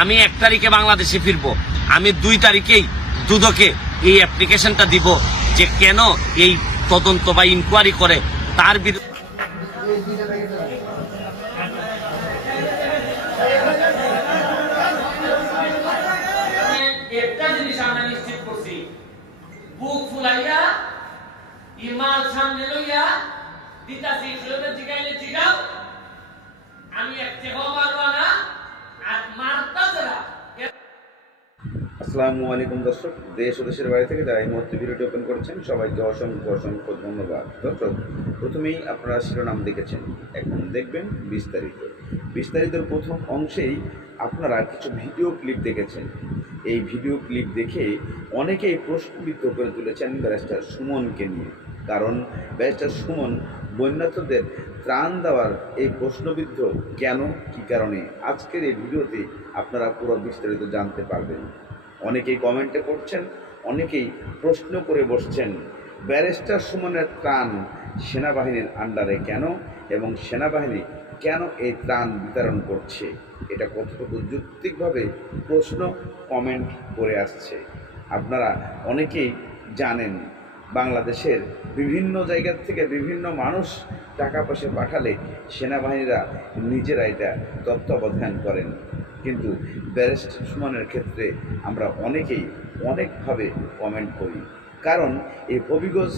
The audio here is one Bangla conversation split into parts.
আমি এক তারিখে বাংলাদেশে ফিরবো। আমি দুই তারিখেই দুদকে এই অ্যাপ্লিকেশনটা দিব যে কেন এই তদন্ত বা ইনকোয়ারি করে। তার বিরুদ্ধে একটা আমি এক টাকাও মারবা না। আসসালামু আলাইকুম দর্শক, দেশ ও দেশের বাইরে থেকে যারা এই মুহূর্তে ভিডিওটি ওপেন করেছেন, সবাইকে অসংখ্য অসংখ্য ধন্যবাদ। দর্শক, প্রথমেই আপনারা শিরোনাম দেখেছেন, এখন দেখবেন বিস্তারিত। বিস্তারিতর প্রথম অংশেই আপনারা কিছু ভিডিও ক্লিপ দেখেছেন। এই ভিডিও ক্লিপ দেখে অনেকেই প্রশ্নবিদ্ধ করে তুলেছেন ব্যারিস্টার সুমনকে নিয়ে। কারণ ব্যারিস্টার সুমন বন্যার্থদের ত্রাণ দেওয়ার এই প্রশ্নবিদ্ধ কেন, কী কারণে, আজকের এই ভিডিওতে আপনারা পুরো বিস্তারিত জানতে পারবেন। অনেকেই কমেন্টে করছেন অনেকেই প্রশ্ন করে বসছেন, ব্যারিস্টার সুমনের ত্রাণ সেনাবাহিনীর আন্ডারে কেন এবং সেনাবাহিনী কেন এই ত্রাণ বিতরণ করছে? এটা কতটুকু যুক্তিকভাবে প্রশ্ন কমেন্ট করে আসছে? আপনারা অনেকেই জানেন, বাংলাদেশের বিভিন্ন জায়গার থেকে বিভিন্ন মানুষ টাকা পয়সা পাঠালে সেনাবাহিনীরা নিজেরা এটা তত্ত্বাবধান করেন। কিন্তু ব্যারিস্টার সুমনের ক্ষেত্রে আমরা অনেকেই অনেকভাবে কমেন্ট করি। কারণ এই হবিগঞ্জ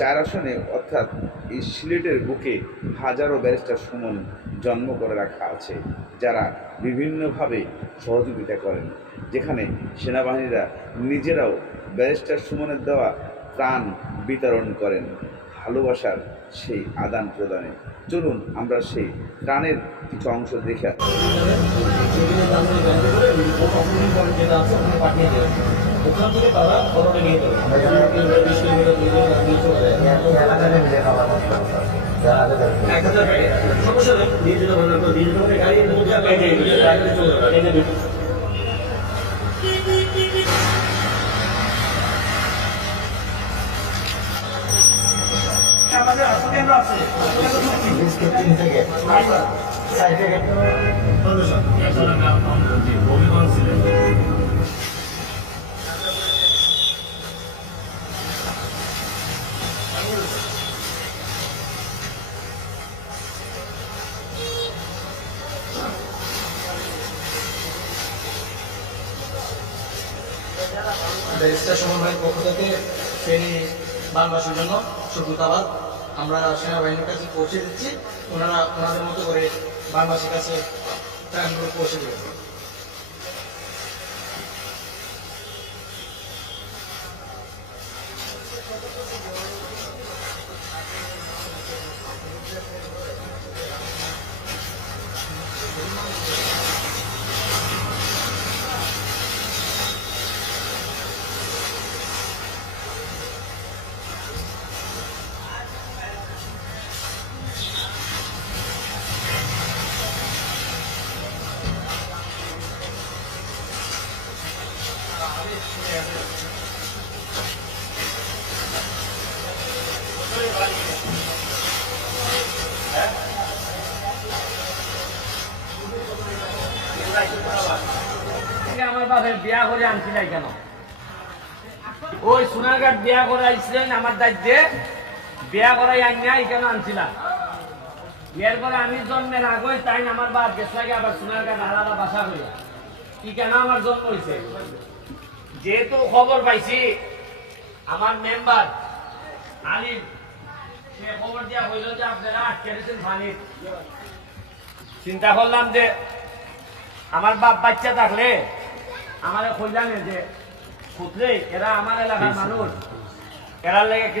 চার আসনে অর্থাৎ এই সিলেটের বুকে হাজারো ব্যারিস্টার সুমন জন্ম করে রাখা আছে, যারা বিভিন্নভাবে সহযোগিতা করেন। যেখানে সেনাবাহিনীরা নিজেরাও ব্যারিস্টার সুমনের দেওয়া ত্রাণ বিতরণ করেন। ভালোবাসার সেই আদান প্রদানে চলুন আমরা সেই ত্রাণের কিছু অংশ দেখে। ওখান যাবে কিলোমিটার দুই কিলোমিটার নিয়ে চলে যায় ব্যারিস্টার সমন্বয়ের পক্ষ থেকে ফেনী বাংলাদেশের জন্য সুব্রতাবাদ আমরা সেনাবাহিনীর কাছে পৌঁছে দিচ্ছি। ওনারা ওনাদের মতো করে বাংলাদেশের কাছে ত্রাণগুলো পৌঁছে দেবেন আমার বাপের বিয়া করে আনছিলাই কেন? ওই সোনারঘাট বিয়া করে আইছিলেন আমার দায়িত্বে। বিয়া করাই আইনা এখানে আনছিলাম এরপরে আমি জন্মের আগে তাই আমার বাপ গেছে আবার সোনারঘাট আলাদা বাসা করি কি কেন আমার জন্ম হয়েছে যেহেতু খবর পাইছি আমার মেম্বার আলিম সে খবর দিয়া হইল যে আপনারা আটকে দিয়েছেন পানির চিন্তা করলাম যে আমার বাপ বাচ্চা থাকলে আমার কইলানে যে খুঁজলে এরা আমার এলাকার মানুষ। এরা লেগে কিছু